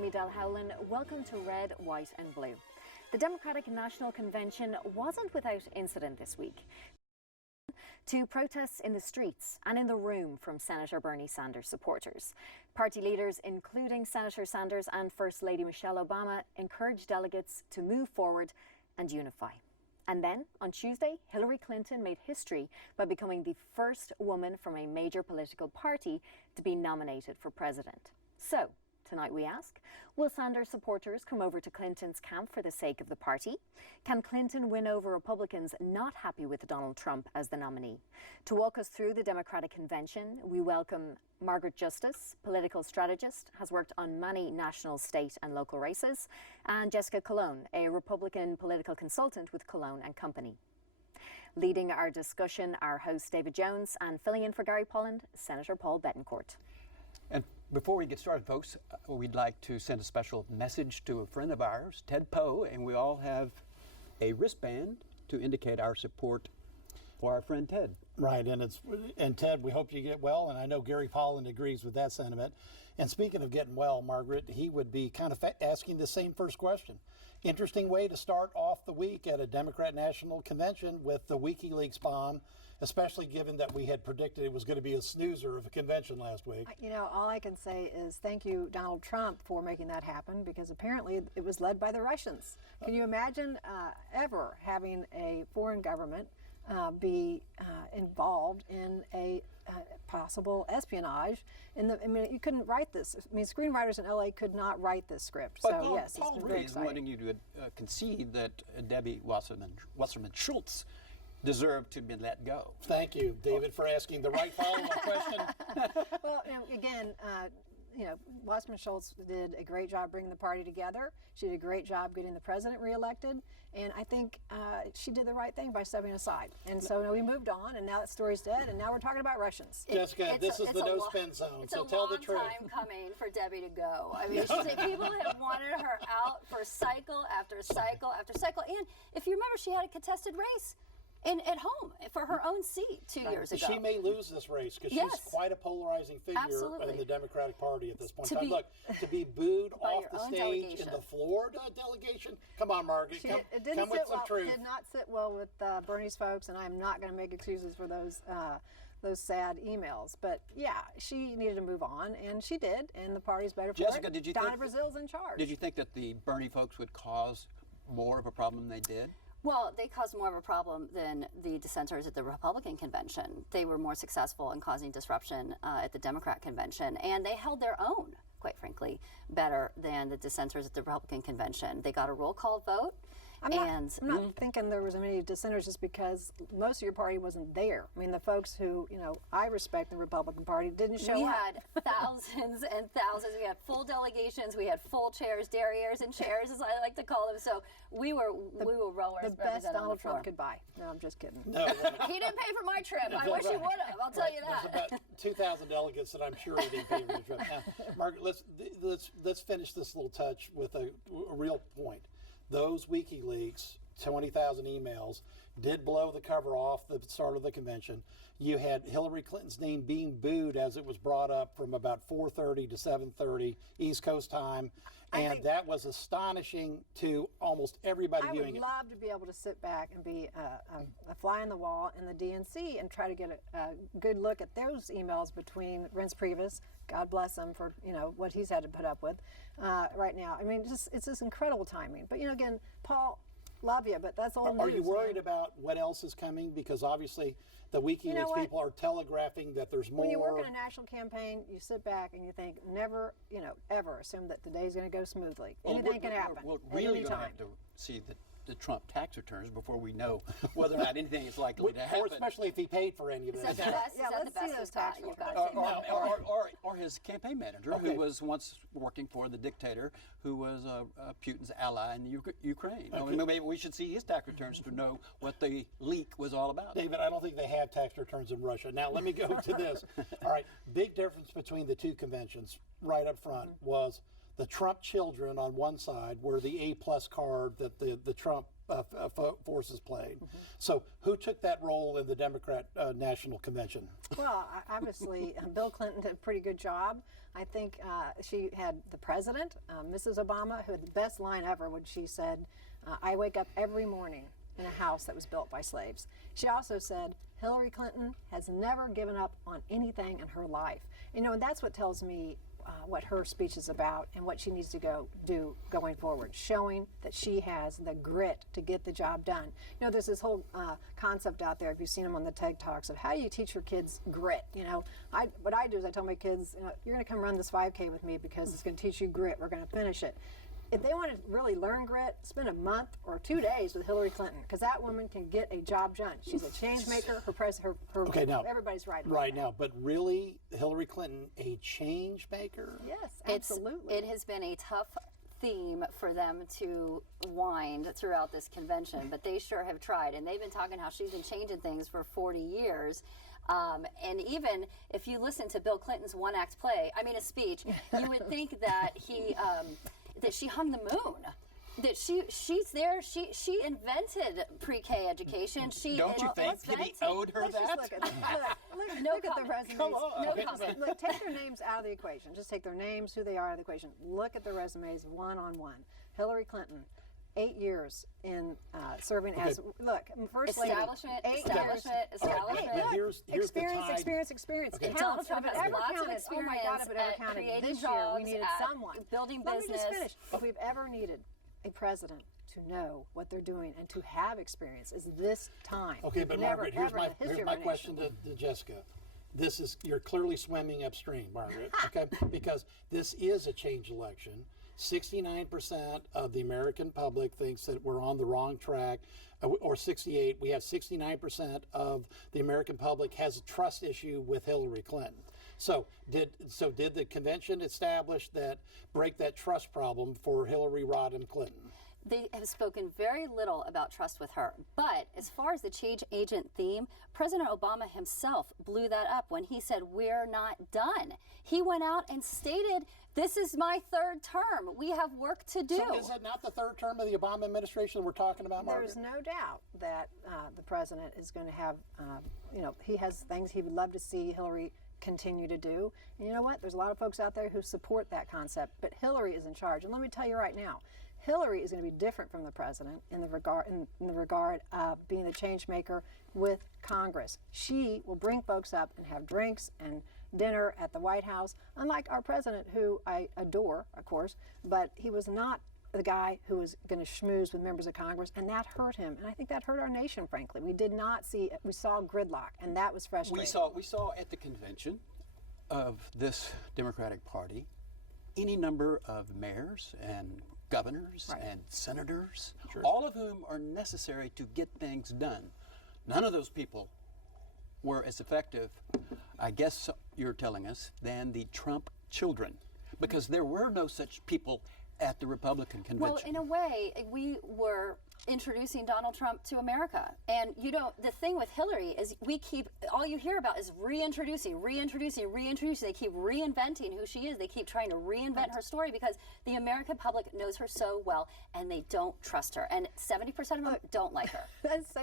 I'm Edel Howland. Welcome to Red, White and Blue. The Democratic National Convention wasn't without incident this week. To protests in the streets and in the room from Senator Bernie Sanders supporters. Party leaders, including Senator Sanders and First Lady Michelle Obama, encouraged delegates to move forward and unify. And then, on Tuesday, Hillary Clinton made history by becoming the first woman from a major political party to be nominated for president. So, tonight we ask, will Sanders supporters come over to Clinton's camp for the sake of the party? Can Clinton win over Republicans not happy with Donald Trump as the nominee? To walk us through the Democratic Convention, we welcome Margaret Justice, political strategist, has worked on many national, state and local races, and Jessica Colon, a Republican political consultant with Colon and Company. Leading our discussion, our host David Jones, and filling in for Gary Polland, Senator Paul Bettencourt. And before we get started, folks, we'd like to send a special message to a friend of ours, Ted Poe, and we all have a wristband to indicate our support for our friend Ted. Right, and Ted, we hope you get well, and I know Gary Polland agrees with that sentiment. And speaking of getting well, Margaret, he would be kind of asking the same first question. Interesting way to start off the week at a Democrat National Convention with the WikiLeaks bomb, especially given that we had predicted it was going to be a snoozer of a convention last week. You know, all I can say is thank you, Donald Trump, for making that happen, because apparently it was led by the Russians. Can you imagine ever having a foreign government be involved in a possible espionage? I mean, you couldn't write this. I mean, screenwriters in LA could not write this script. But So yes, Paul it's very Reed is exciting. wanting you to concede that Debbie Wasserman Schultz deserved to be let go. Thank you, David, for asking the right follow-up question. Well, again, Wasserman Schultz did a great job bringing the party together. She did a great job getting the president reelected, and I think she did the right thing by stepping aside. And so we moved on, and now that story's dead, and now we're talking about Russians. Jessica, this is the no-spin zone, so tell the truth. It's a long time coming for Debbie to go. I mean, people have wanted her out for cycle after cycle after cycle. And if you remember, she had a contested race at home for her own seat 2 years ago. She may lose this race because she's quite a polarizing figure in the Democratic Party at this point. Look, to be booed off the stage in the Florida delegation, come on, Margaret, come with some truth. It did not sit well with Bernie's folks, and I'm not going to make excuses for those sad emails. But yeah, she needed to move on, and she did, and the party's better for Jessica, it. did you Donna think Brazil's in charge. Did you think that the Bernie folks would cause more of a problem than they did? Well, they caused more of a problem than the dissenters at the Republican convention. They were more successful in causing disruption at the Democrat convention, and they held their own, quite frankly, better than the dissenters at the Republican convention. They got a roll call vote. I'm not thinking there was many dissenters just because most of your party wasn't there. I mean, the folks who, I respect in the Republican Party didn't show up. We had thousands and thousands. We had full delegations. We had full chairs, derrieres and chairs, as I like to call them. So we were well the best Donald Trump could buy. No, I'm just kidding. No, he didn't pay for my trip. I wish he would have. I'll tell you that. There's about 2,000 delegates that I'm sure he didn't pay for his trip. Now, Margaret, let's finish this little touch with a real point. Those WikiLeaks, 20,000 emails, did blow the cover off the start of the convention. You had Hillary Clinton's name being booed as it was brought up from about 4:30 to 7:30 East Coast time, and that was astonishing to almost everybody viewing it. I would love to be able to sit back and be a fly on the wall in the DNC and try to get a good look at those emails between Reince Priebus, God bless him for what he's had to put up with right now. I mean, it's just incredible timing. But again, Paul, love you, but that's old news. Are you worried about what else is coming? Because obviously the WikiLeaks people are telegraphing that there's more. When you work in a national campaign, you sit back and you think, never, ever assume that the day's going to go smoothly. Anything can happen. We're really going to have to see the Trump tax returns before we know whether or not anything is likely to happen. Or especially if he paid for any of Is this. that the best? Yeah, Is that let's the see best those you've got? tax You've got to see that. Or his campaign manager, who was once working for the dictator, who was Putin's ally in Ukraine. I mean, maybe we should see his tax returns to know what the leak was all about. David, I don't think they have tax returns in Russia. Now, let me go to this. All right, big difference between the two conventions right up front was the Trump children on one side were the A+ card that the Trump forces played. So who took that role in the Democrat National Convention? Well, obviously, Bill Clinton did a pretty good job. I think she had the president, Mrs. Obama, who had the best line ever when she said, I wake up every morning in a house that was built by slaves. She also said, Hillary Clinton has never given up on anything in her life. You know, and that's what tells me what her speech is about and what she needs to do going forward, showing that she has the grit to get the job done. You know, there's this whole concept out there, if you've seen them on the TED Talks, of how do you teach your kids grit? You know, what I do is I tell my kids, you know, you're going to come run this 5K with me because it's going to teach you grit. We're going to finish it. If they want to really learn grit, spend a month or 2 days with Hillary Clinton, because that woman can get a job done. She's a change maker. Okay, now, everybody's right. Right now, but really, Hillary Clinton, a change maker? Yes, absolutely. It has been a tough theme for them to wind throughout this convention, but they sure have tried. And they've been talking how she's been changing things for 40 years. And even if you listen to Bill Clinton's one-act play, I mean a speech, you would think that that she hung the moon. That she's there. She invented pre-K education. Don't you think that he owed her Let's that? just look at the resumes. Come on. No Okay. comment. Look, take their names out of the equation. Just take their names, who they are out of the equation. Look at the resumes one-on-one. Hillary Clinton, 8 years in serving as, look, First Lady. Establishment. Hey, look, Here's experience. Okay. It Donald counts. Trump If it has ever lots of counted, oh my God, if it ever experience counted, at creating this year we jobs, needed at someone. building Let me just business. finish. If we've ever needed a president to know what they're doing and to have experience, is this time. Okay, but Never, Margaret, here's ever in the here's history of my our question nation. to Jessica. You're clearly swimming upstream, Margaret, okay? Because this is a change election. 69% of the American public thinks that we're on the wrong track, or 68. We have 69% of the American public has a trust issue with Hillary Clinton. So did the convention establish that, break that trust problem for Hillary Rodham Clinton? They have spoken very little about trust with her. But as far as the change agent theme, President Obama himself blew that up when he said, we're not done. He went out and stated, this is my third term. We have work to do. So is that not the third term of the Obama administration we're talking about, Margaret? There's no doubt that the president is going to have, you know, he has things he would love to see Hillary continue to do. And you know what? There's a lot of folks out there who support that concept, but Hillary is in charge. And let me tell you right now, Hillary is going to be different from the president in the regard of being the change maker with Congress. She will bring folks up and have drinks and dinner at the White House, unlike our president, who I adore, of course, but he was not the guy who was going to schmooze with members of Congress, and that hurt him. And I think that hurt our nation, frankly. We saw gridlock, and that was frustrating. We saw at the convention of this Democratic Party any number of mayors and governors and senators, all of whom are necessary to get things done. None of those people were as effective, I guess you're telling us, than the Trump children, because there were no such people at the Republican convention. Well, in a way, we were introducing Donald Trump to America. And you know, the thing with Hillary is all you hear about is reintroducing. They keep reinventing who she is. They keep trying to reinvent her story because the American public knows her so well and they don't trust her. And 70% of them don't like her. That's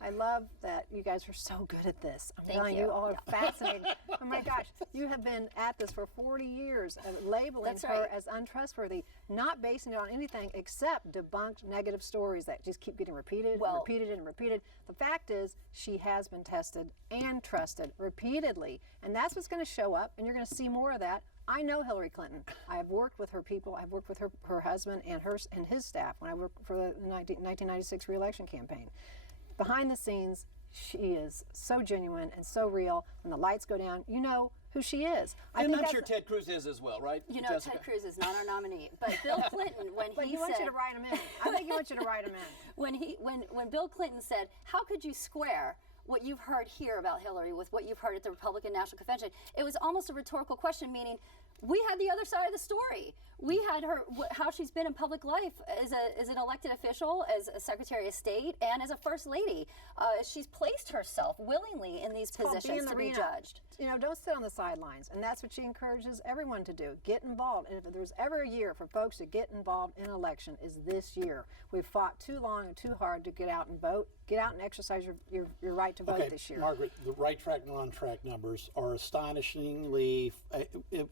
I love that you guys are so good at this. I'm Thank telling you. you all are fascinating. Oh my gosh, you have been at this for 40 years, labeling That's her right. as untrustworthy, not basing it on anything except debunked negative stories that just keep getting repeated and repeated. The fact is, she has been tested and trusted repeatedly, and that's what's going to show up, and you're going to see more of that. I know Hillary Clinton. I have worked with her people. I've worked with her husband and his staff when I worked for the 1996 re-election campaign. Behind the scenes, she is so genuine and so real. When the lights go down, you know who she is. And I'm sure Ted Cruz is as well, right? You know, Jessica? Ted Cruz is not our nominee, but Bill Clinton, when But he he wants said, you to write him in. I think he wants you to write him in. when Bill Clinton said, "How could you square what you've heard here about Hillary with what you've heard at the Republican National Convention?" It was almost a rhetorical question, meaning, we had the other side of the story. We had her, how she's been in public life as an elected official, as a Secretary of State, and as a First Lady. She's placed herself willingly in these positions to be judged. You know, don't sit on the sidelines, and that's what she encourages everyone to do. Get involved, and if there's ever a year for folks to get involved in election, is this year. We've fought too long and too hard to get out and vote. Get out and exercise your right to vote this year. Margaret, the right track and wrong track numbers are astonishingly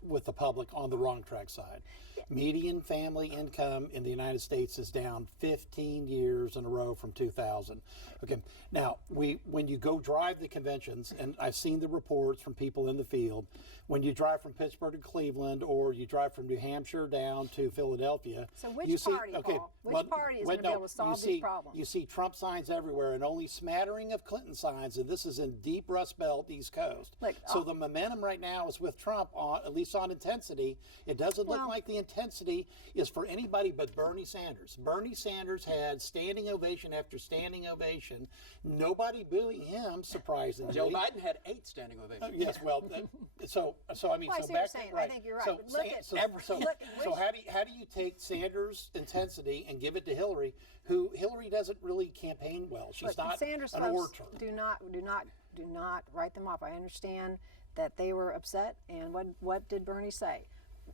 with the public on the wrong track side. Median family income in the United States is down 15 years in a row from 2000. Okay, now when you go drive the conventions, and I've seen the reports from people in the field, when you drive from Pittsburgh to Cleveland, or you drive from New Hampshire down to Philadelphia. So which party, Paul? Which party is going to be able to solve these problems? You see Trump signs everywhere and only smattering of Clinton signs, and this is in deep Rust Belt, East Coast. Look, so the momentum right now is with Trump, at least on intensity. It doesn't look like the intensity is for anybody but Bernie Sanders. Bernie Sanders had standing ovation after standing ovation. Nobody booing him, surprisingly. Joe Biden had 8 standing ovations. Yes, well, so I mean, well, so I see back what you're saying. I think you're right. So how do you take Sanders' intensity and give it to Hillary, who Hillary doesn't really campaign well? She's not Sanders an folks orator. Do not write them off. I understand that they were upset, and what did Bernie say?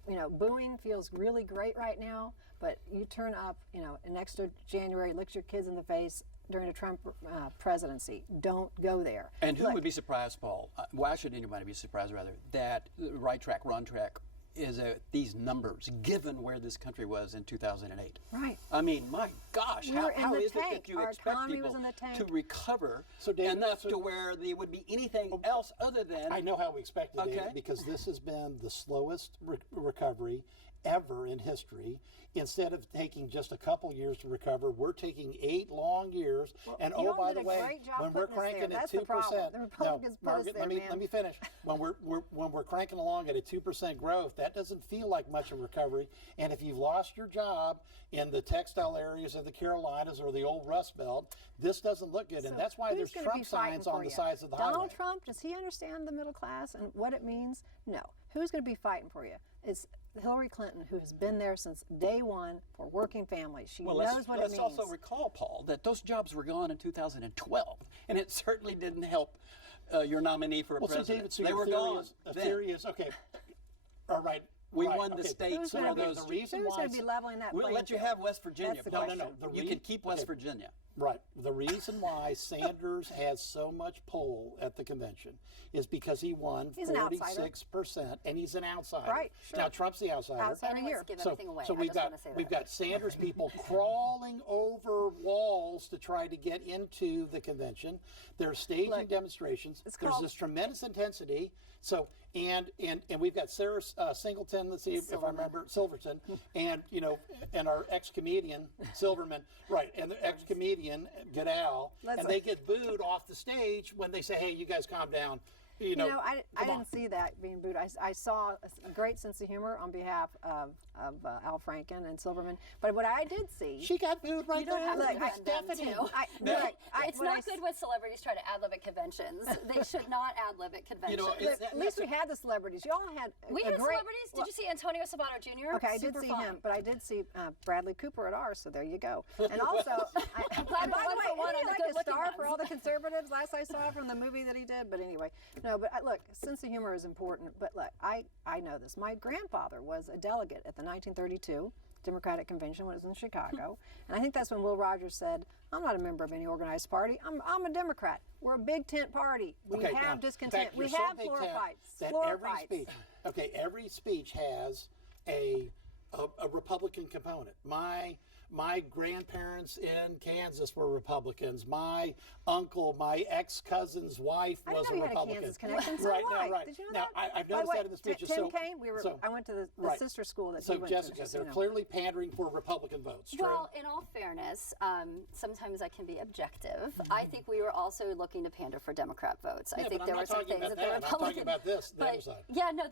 You know, booing feels really great right now, but you turn up, you know, next to January, look your kids in the face during a Trump presidency. Don't go there. And who would be surprised, Paul? Why should anybody be surprised, rather, that right track, wrong track is these numbers, given where this country was in 2008? Right. I mean, my gosh, how is it that you expect people to recover enough to where there would be anything else other than... I know how we expected it, because this has been the slowest recovery ever in history. Instead of taking just a couple years to recover, we're taking 8 long years. And oh, by the way, when we're cranking at 2%, Margaret, let me finish. When we're cranking along at a 2% growth, that doesn't feel like much of recovery. And if you've lost your job in the textile areas of the Carolinas or the old Rust Belt, this doesn't look good. And that's why there's Trump signs on the sides of the highway. Donald Trump, does he understand the middle class and what it means? No. Who's going to be fighting for you? It's Hillary Clinton, who has been there since day one for working families. She knows what it means. Let's also recall, Paul, that those jobs were gone in 2012, and it certainly didn't help your nominee for president. So they were gone. The theory is, okay, all right. We won the states. Who's going to be leveling that We'll let you have West Virginia. That's the question. No. You can keep West Virginia. Right. The reason why Sanders has so much pull at the convention is because he won 46%, and he's an outsider. Right. Sure. Now Trump's the outsider. And he wants to give everything away. So we've got Sanders people crawling over walls to try to get into the convention. They're staging demonstrations. There's this tremendous intensity. So and we've got Sarah Singleton, let's see if I remember, Silverton, and and our ex-comedian Silverman, right, and the ex-comedian Goodell, and they get booed off the stage when they say, "Hey, you guys calm down." I didn't see that being booed. I saw a great sense of humor on behalf of Al Franken and Silverman. But what I did see... She got booed right there. Stephanie. It's not good when celebrities try to ad-lib at conventions. They should not ad-lib at conventions. At least we had the celebrities. Y'all had We had celebrities. Did you see Antonio Sabato Jr.? Okay, I did see him. But I did see Bradley Cooper at ours, so there you go. And also, I'm glad by the way, one isn't of he the like a star good-looking for all the conservatives, last I saw from the movie that he did? But anyway, no, but look, sense of humor is important. But look, I know this. My grandfather was a delegate at the 1932 Democratic Convention when it was in Chicago. And I think that's when Will Rogers said, I'm not a member of any organized party. I'm a Democrat. We're a big tent party. We have discontent. We have floor fights. Every speech has a Republican component. My grandparents in Kansas were Republicans. My uncle, my ex-cousin's wife was a Republican. I didn't know you had a Kansas connection. So Right. Did you know that? I've noticed that in the speeches. Tim came. I went to the sister school that he went Jessica, to. So they're clearly pandering for Republican votes. Well, in all fairness, sometimes I can be objective. I think we were also looking to pander for Democrat votes. I think there were some things that the Republicans. I'm talking about this, the other side. Yeah, no,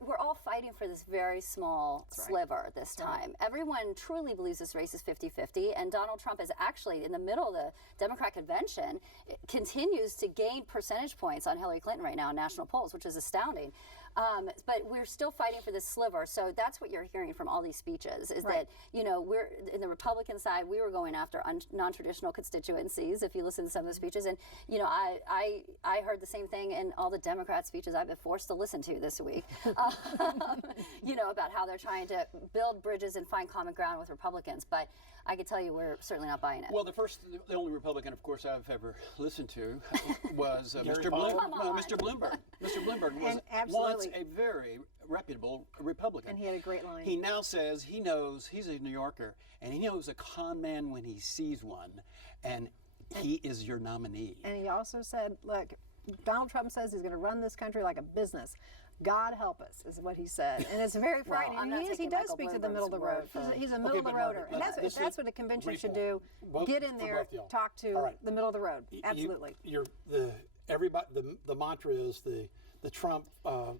we're all fighting for this very small sliver this time. Everyone truly believes this race is 50-50. And Donald Trump is actually in the middle of the Democrat convention, continues to gain percentage points on Hillary Clinton right now in national polls, which is astounding. But we're still fighting for this sliver. So that's what you're hearing from all these speeches is that, we're in the Republican side, we were going after non-traditional constituencies, if you listen to some of the speeches. And, I heard the same thing in all the Democrat speeches I've been forced to listen to this week, about how they're trying to build bridges and find common ground with Republicans. But I can tell you we're certainly not buying it. Well, the only Republican, of course, I've ever listened to was Mr. Palmer? Mr. Bloomberg. Mr. Bloomberg was once a very reputable Republican. And he had a great line. He now says he knows, he's a New Yorker, and he knows a con man when he sees one, and he is your nominee. And he also said, look, Donald Trump says he's going to run this country like a business. God help us, is what he said. And it's very frightening. I'm not he taking does Michael speak to the middle of the Bloomberg's road. word He's a middle of the roader. And that's what a convention should do. Get in there, talk to the middle of the road. Absolutely. The mantra is the Trump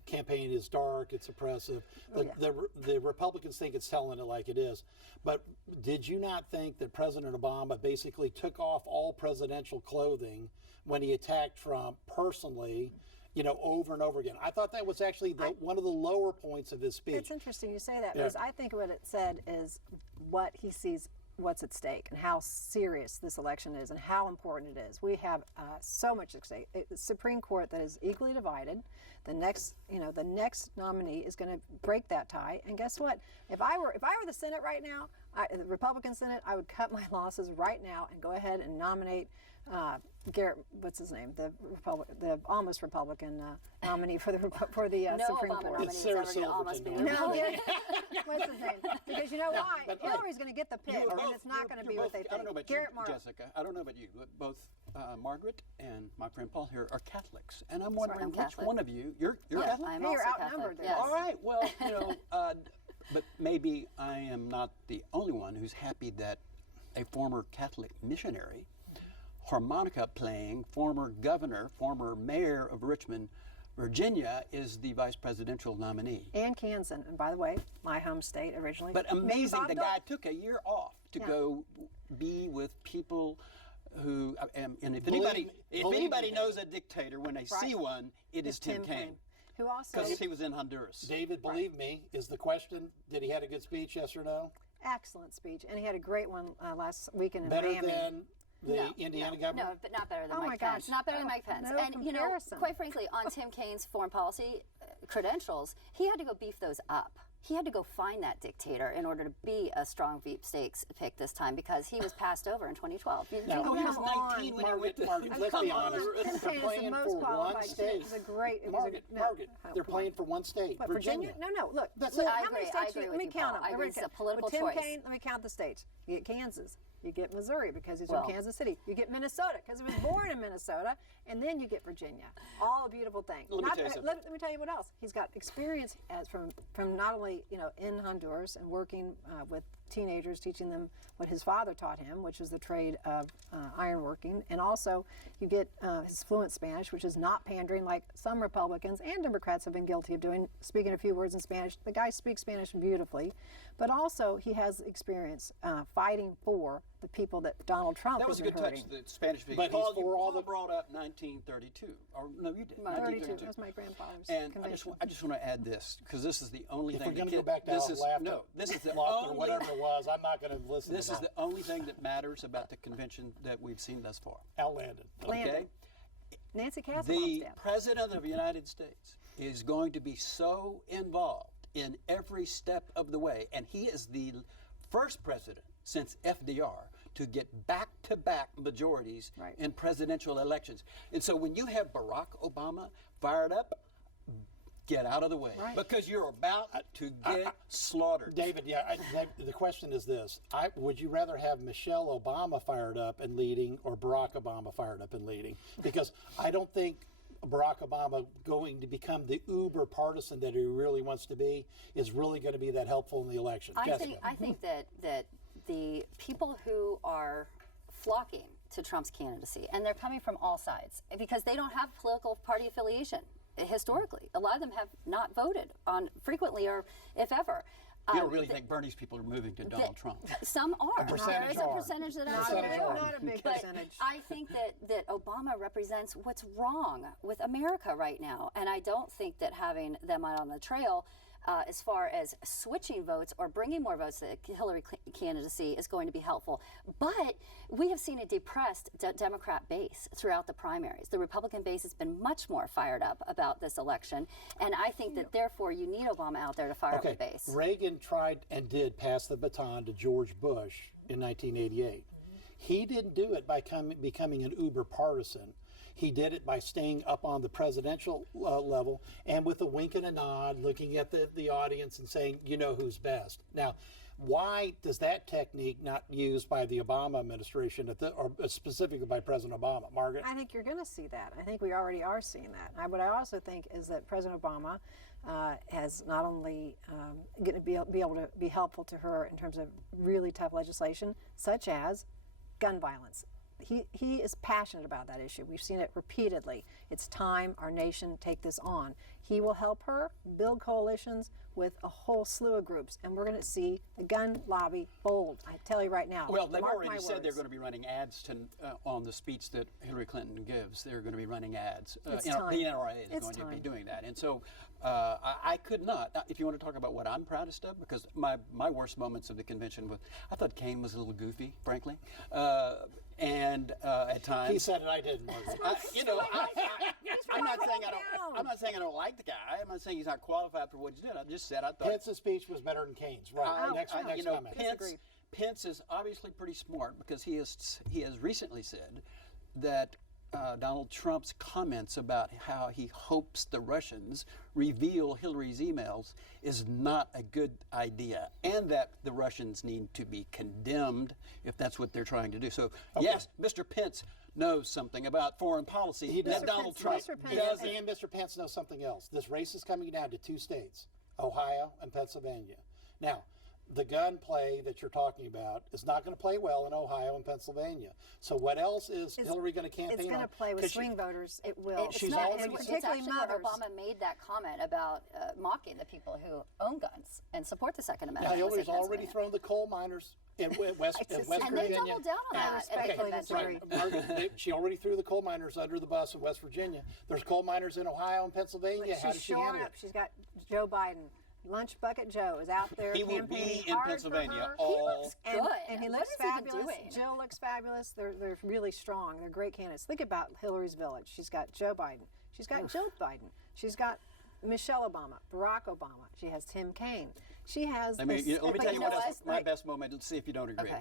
campaign is dark, it's oppressive. The Republicans think it's telling it like it is. But did you not think that President Obama basically took off all presidential clothing when he attacked Trump personally, over and over again? I thought that was actually one of the lower points of his speech. It's interesting you say that because I think what it said is what he sees, what's at stake, and how serious this election is, and how important it is. We have so much at stake. The Supreme Court that is equally divided. The next nominee is going to break that tie. And guess what? If I were the Senate right now, the Republican Senate, I would cut my losses right now and go ahead and nominate Garrett. What's his name? The almost Republican nominee for the Supreme Obama Court. nominee is ever going to almost be What's his name? Because you know why? Hillary's going to get the pick, and it's not going to be what they think. I don't know about Garrett you, Jessica. I don't know about you, but both Margaret and my friend Paul here are Catholics, and I'm wondering which one of you you're Catholic. I'm Hey, also you're Catholic, outnumbered there. yes. All right. Well, but maybe I am not the only one who's happy that a former Catholic missionary, harmonica playing, former governor, former mayor of Richmond, Virginia, is the vice presidential nominee. And Kansas, and by the way, my home state originally. But amazing, the guy took a year off to Yeah. go be with people who, and if Believe anybody me, knows a dictator when they see one, it is Tim Kaine, who also because he was in Honduras. David, believe me, is the question, did he have a good speech, yes or no? excellent speech, and he had a great one last weekend in Better Miami. than the Indiana governor? No, but not better than Oh my Mike gosh. Pence. Not better than Mike Pence. No And comparison. quite frankly, on Tim Kaine's foreign policy credentials, he had to go beef those up. He had to go find that dictator in order to be a strong deep stakes pick this time because he was passed over in 2012. Now, Oh, he was come on, 19 when he Margaret, went to. Margaret, let's Come be on. honest. Tim They're Kaine is the playing most for one qualified. state. It was a great. It was Margaret, a, no, Margaret, oh, they're come on. playing for one state, What, Virginia. No, look. That's look, it. how I many agree. states? I agree Let with me you, count Paul. them. I agree. It's a political with Tim choice. Kaine, let me count the states. You get Kansas. You get Missouri because he's Well. from Kansas City. You get Minnesota because he was born in Minnesota, and then you get Virginia. All a beautiful thing. Let me tell you something. Let me tell you what else. He's got experience as from not only in Honduras and working with teenagers, teaching them what his father taught him, which is the trade of ironworking, and also you get his fluent Spanish, which is not pandering like some Republicans and Democrats have been guilty of doing, speaking a few words in Spanish. The guy speaks Spanish beautifully, but also he has experience fighting for the people that Donald Trump That was a has good been touch, hurting. the Spanish speaking. But he's Paul, for all the- brought up 1932. Or no, you did. 32. That was my grandfather's And convention. I just want to add this because this is the only If thing. we're going that to go back to this our is laughter, no. This is the laughter, only. whatever it was, I'm not going to listen This to is that. the only thing that matters about the convention that we've seen thus far. Al Landon. Landon. Okay. Nancy The Kasselhoff's dad. President of the United States is going to be so involved in every step of the way, and he is the first president since FDR to get back-to-back majorities Right. in presidential elections. And so when you have Barack Obama fired up, get out of the way Right. because you're about to get slaughtered. David, the question is this. Would you rather have Michelle Obama fired up and leading or Barack Obama fired up and leading? Because I don't think Barack Obama going to become the uber partisan that he really wants to be is really going to be that helpful in the election. I Jessica. think that the people who are flocking to Trump's candidacy, and they're coming from all sides because they don't have political party affiliation historically. A lot of them have not voted on frequently or if ever. You don't really think Bernie's people are moving to Donald Trump? Some are. percentage There is a are. percentage that Not, are. Percentage are. not a big But percentage. I think that Obama represents what's wrong with America right now. And I don't think that having them out on the trail, as far as switching votes or bringing more votes to the Hillary candidacy, is going to be helpful. But we have seen a depressed Democrat base throughout the primaries. The Republican base has been much more fired up about this election. And I think that, therefore, you need Obama out there to fire up the base. Reagan tried and did pass the baton to George Bush in 1988. He didn't do it by becoming an uber partisan. He did it by staying up on the presidential level and with a wink and a nod, looking at the audience and saying, you know who's best. Now, why does that technique not used by the Obama administration, or specifically by President Obama? Margaret? I think you're going to see that. I think we already are seeing that. What I also think is that President Obama has not only going to be able to be helpful to her in terms of really tough legislation, such as gun violence. He is passionate about that issue. We've seen it repeatedly. It's time our nation take this on. He will help her build coalitions with a whole slew of groups, and we're going to see the gun lobby fold. I tell you right now. Well, they've Mark already my said they're words. going to be running ads on the speech that Hillary Clinton gives. They're going to be running ads. It's The time. NRA is It's going to be time. doing that. And so I could not, if you want to talk about what I'm proudest of, because my worst moments of the convention was, I thought Kane was a little goofy, frankly. And at times. He said it, I didn't, Margaret. I'm not saying I don't like the guy. I'm not saying he's not qualified for what he's doing. I just said I thought Pence's speech was better than Kane's. Right. Next you know, comment. Pence is obviously pretty smart, because he has recently said that Donald Trump's comments about how he hopes the Russians reveal Hillary's emails is not a good idea, and that the Russians need to be condemned if that's what they're trying to do. So yes, Mr. Pence knows something about foreign policy that Donald Trump doesn't. And Mr. Pence knows something else. This race is coming down to two states, Ohio and Pennsylvania. Now, the gun play that you're talking about is not going to play well in Ohio and Pennsylvania. So what else is Hillary going to campaign on? It's going to play with swing voters. It will. It's She's not, already- it's particularly actually where mothers. Obama made that comment about mocking the people who own guns and support the Second Now, Amendment. Hillary's in already Pennsylvania. thrown the coal miners in West And Virginia. they doubled down on I that respect at the it. convention. Right. Margaret, she already threw the coal miners under the bus in West Virginia. There's coal miners in Ohio and Pennsylvania. How does She's she showing handle up. it? She's got Joe Biden. Lunch Bucket Joe is out there He will campaigning be in hard Pennsylvania for her. all. Good. And he What looks is he even fabulous. doing? Jill looks fabulous. They're really strong. They're great candidates. Think about Hillary's village. She's got Joe Biden. She's got Jill Biden. She's got Michelle Obama, Barack Obama. She has Tim Kaine. She has. Let me tell you but what you know else. what? My best moment. Let's see if you don't agree. Okay.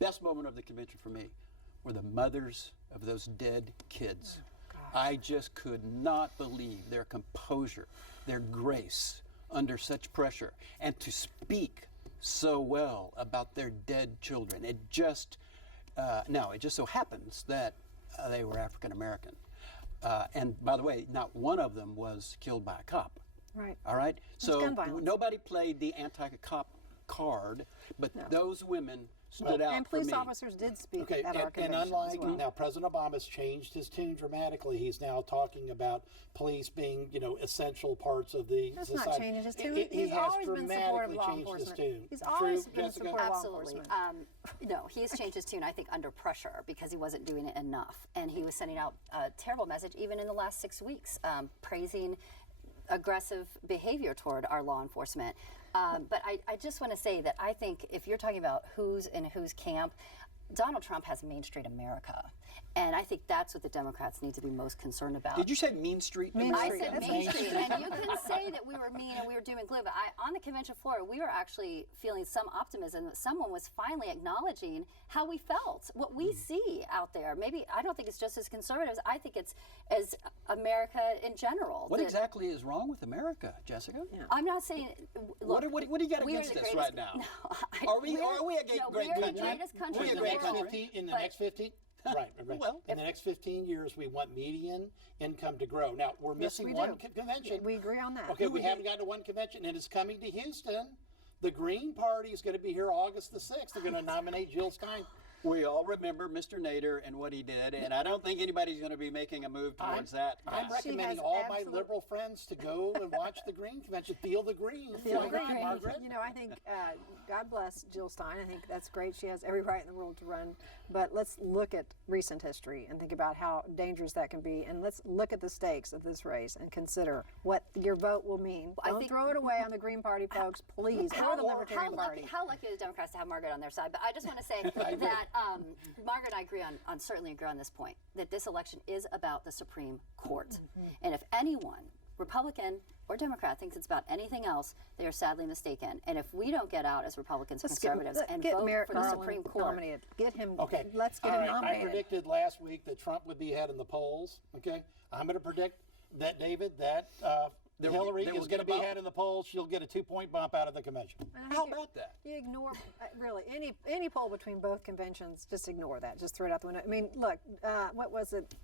Best moment of the convention for me were the mothers of those dead kids. I just could not believe their composure, their grace under such pressure, and to speak so well about their dead children. It just so happens that they were African American. And by the way, not one of them was killed by a cop. Right. All right? So gun violence. nobody played the anti-cop card, but those women stood out And for me. police officers did speak Okay, at our and convention unlike as well. now, President Obama's changed his tune dramatically. He's now talking about police being, essential parts of the That's society. not changing his tune. He He's has always been supportive of dramatically law changed his enforcement. tune. He's always True, been Jessica? supportive of law Absolutely. enforcement. No, he's changed his tune, I think, under pressure because he wasn't doing it enough. And he was sending out a terrible message even in the last 6 weeks, praising aggressive behavior toward our law enforcement. But I just want to say that I think if you're talking about who's in whose camp, Donald Trump has Main Street America. And I think that's what the Democrats need to be most concerned about. Did you say Mean Street? Mean I Street. said That's Main Main Street, and you can say that we were mean and we were doom and gloom, but on the convention floor, we were actually feeling some optimism that someone was finally acknowledging how we felt, what we see out there. Maybe, I don't think it's just as conservatives, I think it's as America in general. What that- exactly is wrong with America, Jessica? I'm not saying, look. What do you got we are against the us greatest- right now? No, Are we a great we are country? the greatest country We in a the great world. country? In the But- next 15? Right. Well, in the next 15 years, we want median income to grow. Now, we're missing we one do. convention. We agree on that. Okay, we haven't gotten to one convention, and it's coming to Houston. The Green Party is going to be here August the 6th. They're going to nominate Jill Stein. We all remember Mr. Nader and what he did, and I don't think anybody's going to be making a move towards that. I'm path. recommending all my liberal friends to go and watch the Green Convention. Feel the green. Feel Why the not, green. Margaret? You know, I think God bless Jill Stein. I think that's great. She has every right in the world to run. But let's look at recent history and think about how dangerous that can be. And let's look at the stakes of this race and consider what your vote will mean. Don't throw it away on the Green Party, folks, please, or the Libertarian Party. How lucky are the Democrats to have Margaret on their side? But I just want to say that Margaret and I agree certainly agree on this point, that this election is about the Supreme Court. And if anyone, Republican or Democrat, thinks it's about anything else, they are sadly mistaken. And if we don't get out as Republicans and conservatives and vote for the Supreme Court, nominated. Get him. Okay. Let's get All him right. nominated. I predicted last week that Trump would be ahead in the polls. Okay. I'm going to predict that, David, that Hillary is going to be ahead in the polls. She'll get a 2-point bump out of the convention. How about that? You ignore really any poll between both conventions. Just ignore that. Just throw it out the window. I mean, look, what was it?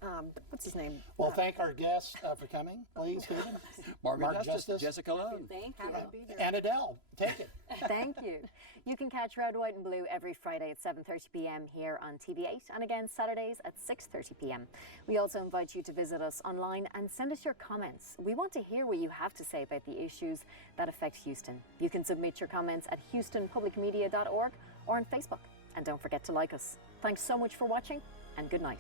What's his name? Well, thank our guests for coming, please, David. Mark Justice, Jessica Lone. thank Happy you. to be here. And Adele, take it. Thank you. You can catch Red, White and Blue every Friday at 7:30 p.m. here on TV8 and again Saturdays at 6:30 p.m. We also invite you to visit us online and send us your comments. We want to hear what you have to say about the issues that affect Houston. You can submit your comments at houstonpublicmedia.org or on Facebook. And don't forget to like us. Thanks so much for watching and good night.